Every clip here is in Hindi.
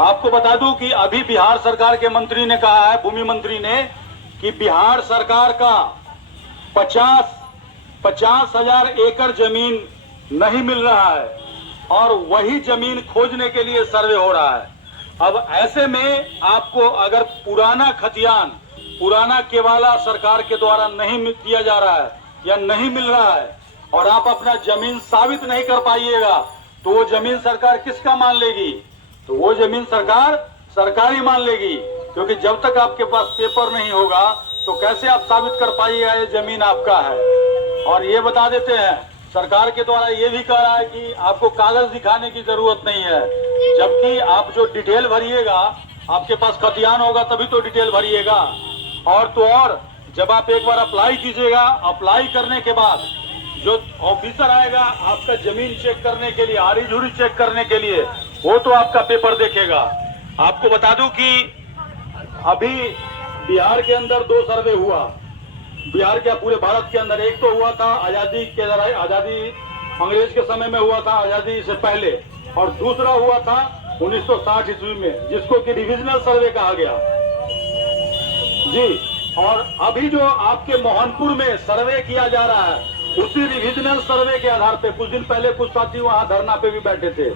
आपको बता दूं कि अभी बिहार सरकार के मंत्री ने कहा है, भूमि मंत्री ने, कि बिहार सरकार का 50,000 एकड़ जमीन नहीं मिल रहा है और वही जमीन खोजने के लिए सर्वे हो रहा है। अब ऐसे में आपको अगर पुराना खतियान, पुराना केवाला सरकार के द्वारा नहीं दिया जा रहा है या नहीं मिल रहा है और आप अपना जमीन साबित नहीं कर पाइएगा, तो वो जमीन सरकार किसका मान लेगी? तो वो जमीन सरकार सरकारी मान लेगी, क्योंकि जब तक आपके पास पेपर नहीं होगा तो कैसे आप साबित कर पाइएगा ये जमीन आपका है। और ये बता देते हैं, सरकार के द्वारा ये भी कह रहा है कि आपको कागज दिखाने की जरूरत नहीं है, जबकि आप जो डिटेल भरिएगा, आपके पास खतियान होगा तभी तो डिटेल भरिएगा। और तो और जब आप एक बार अप्लाई कीजिएगा, अप्लाई करने के बाद जो ऑफिसर आएगा आपका जमीन चेक करने के लिए, आरी झूरी चेक करने के लिए, वो तो आपका पेपर देखेगा। आपको बता दूं कि अभी बिहार के अंदर 2 सर्वे हुआ, बिहार के पूरे भारत के अंदर। एक तो हुआ था आजादी अंग्रेज के समय में हुआ था, आजादी से पहले, और दूसरा हुआ था 1960 ईस्वी में, जिसको कि रिविजनल सर्वे कहा गया जी। और अभी जो आपके मोहनपुर में सर्वे किया जा रहा है, उसी रिविजनल सर्वे के आधार पे कुछ दिन पहले कुछ साथी वहां धरना पे भी बैठे थे।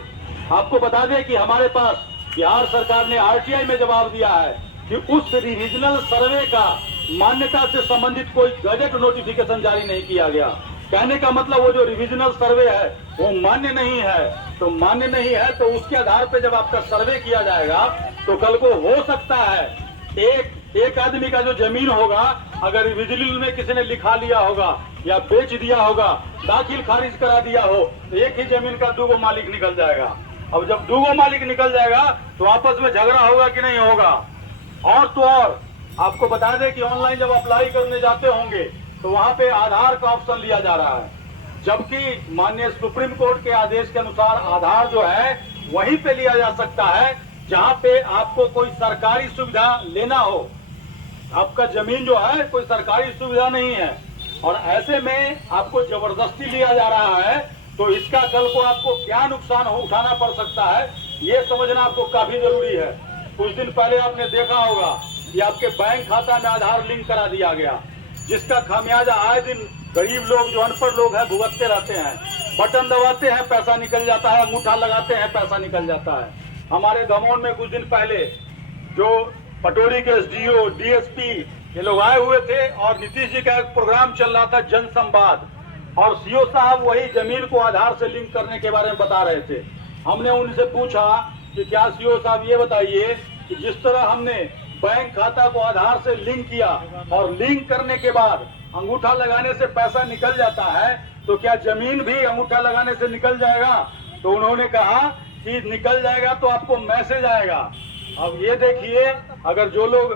आपको बता दें कि हमारे पास बिहार सरकार ने आरटीआई में जवाब दिया है कि उस रिविजनल सर्वे का मान्यता से संबंधित कोई गजट नोटिफिकेशन जारी नहीं किया गया। कहने का मतलब वो जो रिविजनल सर्वे है वो मान्य नहीं है, तो मान्य नहीं है तो उसके आधार पे जब आपका सर्वे किया जाएगा तो कल को हो सकता है एक आदमी का जो जमीन होगा, अगर रिविजनल में किसी ने लिखा लिया होगा या बेच दिया होगा, दाखिल खारिज करा दिया हो, तो एक ही जमीन का 2 मालिक निकल जाएगा। अब जब 2 मालिक निकल जाएगा तो आपस में झगड़ा होगा कि नहीं होगा। और तो और आपको बता दें कि ऑनलाइन जब अप्लाई करने जाते होंगे तो वहां पे आधार का ऑप्शन लिया जा रहा है, जबकि माननीय सुप्रीम कोर्ट के आदेश के अनुसार आधार जो है वहीं पे लिया जा सकता है जहां पे आपको कोई सरकारी सुविधा लेना हो। आपका जमीन जो है कोई सरकारी सुविधा नहीं है और ऐसे में आपको जबरदस्ती लिया जा रहा है, तो इसका कल को आपको क्या नुकसान उठाना पड़ सकता है, ये समझना आपको काफी जरूरी है। कुछ दिन पहले आपने देखा होगा कि आपके बैंक खाता में आधार लिंक करा दिया गया, जिसका खामियाजा आए दिन गरीब लोग, जो अनपढ़ लोग हैं, भुगतते रहते हैं। बटन दबाते हैं, पैसा निकल जाता है, अंगूठा लगाते हैं, पैसा निकल जाता है। हमारे दमोह में कुछ दिन पहले जो पटोरी के एसडीओ, डीएसपी ये लोग आए हुए थे और नीतीश जी का एक प्रोग्राम चल रहा था जन संवाद, और सीओ साहब वही जमीन को आधार से लिंक करने के बारे में बता रहे थे। हमने उनसे पूछा कि क्या सीओ साहब ये बताइए कि जिस तरह हमने बैंक खाता को आधार से लिंक किया और लिंक करने के बाद अंगूठा लगाने से पैसा निकल जाता है, तो क्या जमीन भी अंगूठा लगाने से निकल जाएगा? तो उन्होंने कहा कि निकल जाएगा तो आपको मैसेज आएगा। अब ये देखिए, अगर जो लोग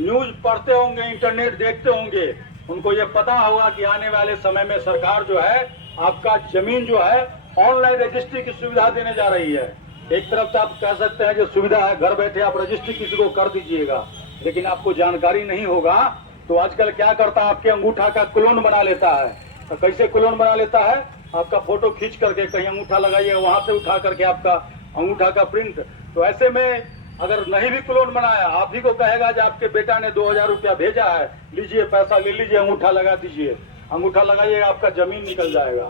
न्यूज पढ़ते होंगे, इंटरनेट देखते होंगे, उनको ये पता होगा कि आने वाले समय में सरकार जो है आपका जमीन जो है ऑनलाइन रजिस्ट्री की सुविधा देने जा रही है। एक तरफ तो आप कह सकते हैं कि सुविधा है, घर बैठे आप रजिस्ट्री किसी को कर दीजिएगा, लेकिन आपको जानकारी नहीं होगा तो आजकल क्या करता है, आपके अंगूठा का क्लोन बना लेता है। तो कैसे क्लोन बना लेता है? आपका फोटो खींच करके कहीं अंगूठा लगाइएगा, वहां से उठा करके आपका अंगूठा का प्रिंट। तो ऐसे में अगर नहीं भी क्लोन बनाया, आप ही को कहेगा कि आपके बेटा ने 2000 रुपया भेजा है, लीजिए पैसा ले लीजिए, अंगूठा लगा दीजिए। अंगूठा लगाइएगा, आपका जमीन निकल जाएगा।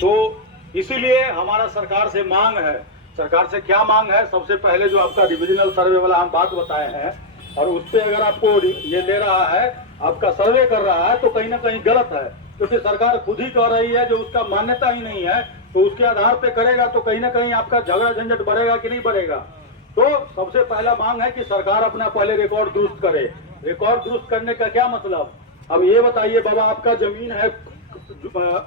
तो इसीलिए हमारा सरकार से मांग है। सरकार से क्या मांग है? सबसे पहले जो आपका रिविजनल सर्वे वाला हम बात बताए हैं, और उस पर अगर आपको ये ले रहा है, आपका सर्वे कर रहा है, तो कहीं ना कहीं गलत है, क्योंकि सरकार खुद ही कह रही है जो उसका मान्यता ही नहीं है, तो उसके आधार पे करेगा तो कहीं ना कहीं आपका झगड़ा झंझट बढ़ेगा कि नहीं बढ़ेगा। तो सबसे पहला मांग है कि सरकार अपना पहले रिकॉर्ड दुरुस्त करे। रिकॉर्ड दुरुस्त करने का क्या मतलब? अब ये बताइए बाबा, आपका जमीन है,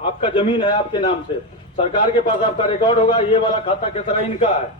आपका जमीन है आपके नाम से, सरकार के पास आपका रिकॉर्ड होगा, ये वाला खाता किस तरह इनका है,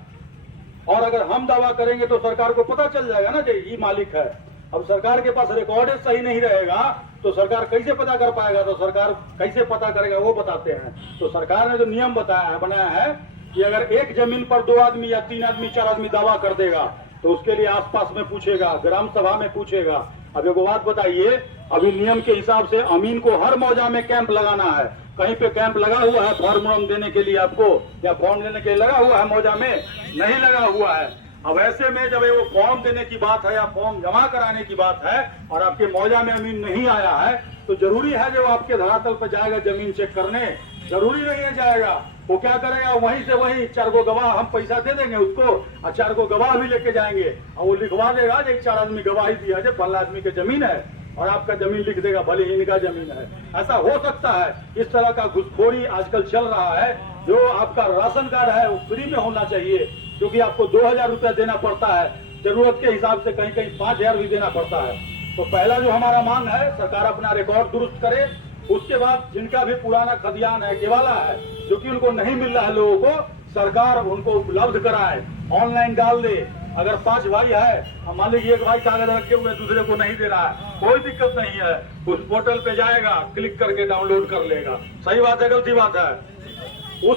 और अगर हम दावा करेंगे तो सरकार को पता चल जाएगा ना कि ये मालिक है। अब सरकार के पास रिकॉर्ड सही नहीं रहेगा तो सरकार कैसे पता कर पाएगा? तो सरकार कैसे पता करेगा वो बताते हैं। तो सरकार ने जो नियम बनाया है कि अगर एक जमीन पर 2 आदमी या 3 आदमी 4 आदमी दावा कर देगा तो उसके लिए आसपास में पूछेगा, ग्राम सभा में पूछेगा। अब एक बात बताइए, अभी नियम के हिसाब से अमीन को हर मौजा में कैंप लगाना है। कहीं पे कैंप लगा हुआ है फॉर्म देने के लिए आपको, या फॉर्म देने के लिए लगा हुआ है मौजा में? नहीं लगा हुआ है। अब ऐसे में जब वो फॉर्म देने की बात है या फॉर्म जमा कराने की बात है और आपके मौजा में अमीन नहीं आया है, तो जरूरी है जो आपके धरातल पर जाएगा जमीन चेक करने, जरूरी नहीं है जाएगा। वो क्या करेगा, वहीं से वहीं 4 गो गवाह हम पैसा दे देंगे उसको और 4 गो गवाह भी लेके जाएंगे और वो लिखवा देगा कि 4 आदमी गवाही दिया है, फला आदमी की जमीन है और आपका जमीन लिख देगा भले ही इनका जमीन है। ऐसा हो सकता है। इस तरह का घुसखोरी आजकल चल रहा है। जो आपका राशन कार्ड है वो फ्री में होना चाहिए, क्योंकि आपको 2000 रुपया देना पड़ता है, जरूरत के हिसाब से कहीं कहीं 5000 भी देना पड़ता है। तो पहला जो हमारा मांग है, सरकार अपना रिकॉर्ड दुरुस्त करे। उसके बाद जिनका भी पुराना खदियान है, केवाला है, जो कि उनको नहीं मिल रहा है लोगों को, सरकार उनको उपलब्ध कराए, ऑनलाइन डाल दे। अगर 5 भाई है, मान लीजिए एक भाई कागज रखे हुए दूसरे को नहीं दे रहा है, कोई दिक्कत नहीं है, उस पोर्टल पे जाएगा, क्लिक करके डाउनलोड कर लेगा। सही बात है, गलती बात है।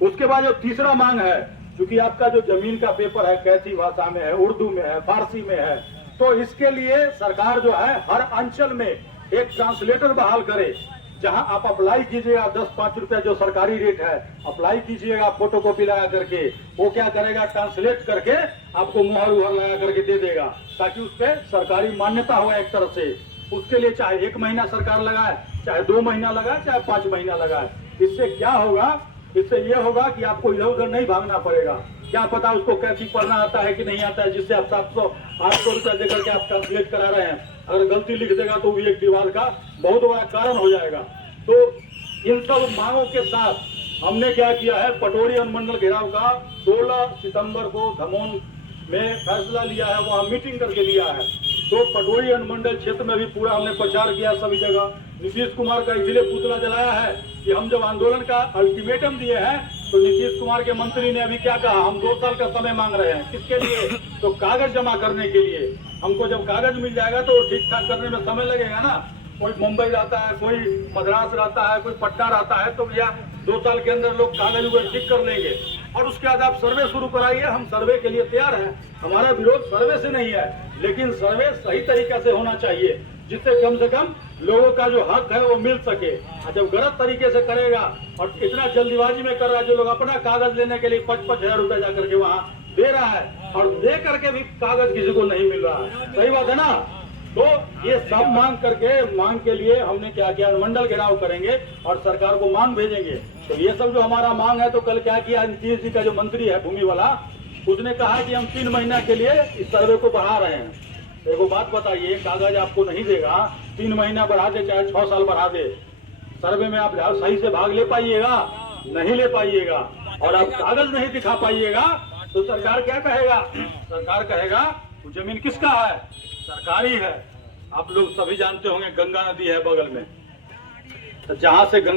उसके बाद जो तीसरा मांग है, क्योंकि आपका जो जमीन का पेपर है कैसी भाषा में है, उर्दू में है, फारसी में है, तो इसके लिए सरकार जो है हर अंचल में एक ट्रांसलेटर बहाल करे। जहां आप अप्लाई कीजिएगा 10-5 रुपया जो सरकारी रेट है, अप्लाई कीजिएगा फोटोकॉपी लगा करके, वो क्या करेगा, ट्रांसलेट करके आपको मुहर उहर लगा करके दे देगा, ताकि उस पर सरकारी मान्यता हो एक तरफ से। उसके लिए चाहे 1 महीना सरकार लगाए, चाहे 2 महीना लगाए, चाहे 5 महीना लगाए। इससे क्या होगा, इससे ये होगा कि आपको इधर उधर नहीं भागना पड़ेगा। क्या पता उसको कैसी पढ़ना आता है कि नहीं आता है, जिससे आप 700-800 रुपया देकर के आप ट्रांसलेट करा रहे हैं। अगर गलती लिख देगा तो भी एक दीवार का बहुत बड़ा कारण हो जाएगा। तो इन सब मांगों के साथ हमने क्या किया है, पटोरी अनुमंडल घेराव का 16 सितंबर को धमोन में फैसला लिया है, वहाँ मीटिंग करके लिया है। तो पटोरी अनुमंडल क्षेत्र में भी पूरा हमने प्रचार किया सभी जगह। नीतीश कुमार का इसलिए पुतला जलाया है कि हम जब आंदोलन का अल्टीमेटम दिए हैं, तो नीतीश कुमार के मंत्री ने अभी क्या कहा, हम 2 साल का समय मांग रहे हैं। किसके लिए, तो कागज जमा करने के लिए। हमको जब कागज मिल जाएगा तो ठीक ठाक करने में समय लगेगा ना। कोई मुंबई रहता है, कोई मद्रास रहता है, कोई पटना रहता है, तो भैया 2 साल के अंदर लोग कागज वगैरह ठीक कर लेंगे। और उसके बाद आप सर्वे शुरू कराइए, हम सर्वे के लिए तैयार हैं। हमारा विरोध सर्वे से नहीं है, लेकिन सर्वे सही तरीके से होना चाहिए, जिससे कम से कम लोगों का जो हक है वो मिल सके। और जब गलत तरीके से करेगा और इतना जल्दीबाजी में कर रहा है, जो लोग अपना कागज लेने के लिए 5-5 हजार रुपया जाकर के वहाँ दे रहा है और दे करके भी कागज किसी को नहीं मिल रहा है। सही बात है ना। तो ये सब मांग के लिए हमने क्या किया, अनुमंडल घेराव करेंगे और सरकार को मांग भेजेंगे। तो ये सब जो हमारा मांग है, तो कल क्या किया, नीतीश जी का जो मंत्री है भूमि वाला, उसने कहा कि हम 3 महीना के लिए इस सर्वे को बढ़ा रहे हैं। देखो बात बताइए, कागज आपको नहीं देगा, 3 महीना बढ़ा दे चाहे 6 साल बढ़ा दे, सर्वे में आप सही से भाग ले पाइएगा, नहीं ले पाइएगा, और आप कागज नहीं दिखा पाइएगा, तो सरकार क्या कहेगा, सरकार कहेगा वो जमीन किसका है, सरकारी है। आप लोग सभी जानते होंगे गंगा नदी है बगल में, तो जहां से